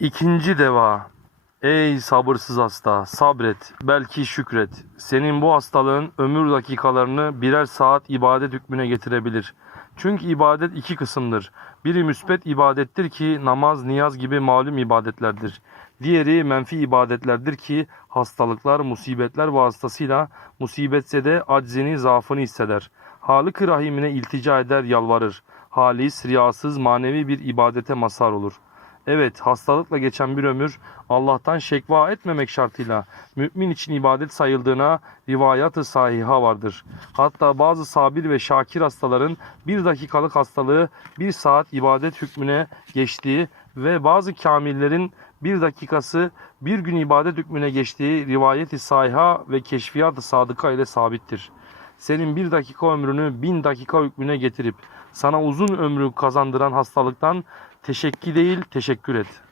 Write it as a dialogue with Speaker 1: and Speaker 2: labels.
Speaker 1: İkinci deva. Ey sabırsız hasta, sabret, belki şükret. Senin bu hastalığın ömür dakikalarını birer saat ibadet hükmüne getirebilir. Çünkü ibadet iki kısımdır. Biri müsbet ibadettir ki namaz, niyaz gibi malum ibadetlerdir. Diğeri menfi ibadetlerdir ki hastalıklar, musibetler vasıtasıyla musibetse de aczini, zaafını hisseder. Halık-ı Rahim'ine iltica eder, yalvarır. Halis, riyasız, manevi bir ibadete mazhar olur. Evet, hastalıkla geçen bir ömür Allah'tan şekva etmemek şartıyla mümin için ibadet sayıldığına rivayat-ı sahiha vardır. Hatta bazı sabir ve şakir hastaların bir dakikalık hastalığı bir saat ibadet hükmüne geçtiği ve bazı kamillerin bir dakikası bir gün ibadet hükmüne geçtiği rivayet-i sahiha ve keşfiyat-ı sadıka ile sabittir. Senin bir dakika ömrünü bin dakika hükmüne getirip sana uzun ömrü kazandıran hastalıktan teşekki değil teşekkür et.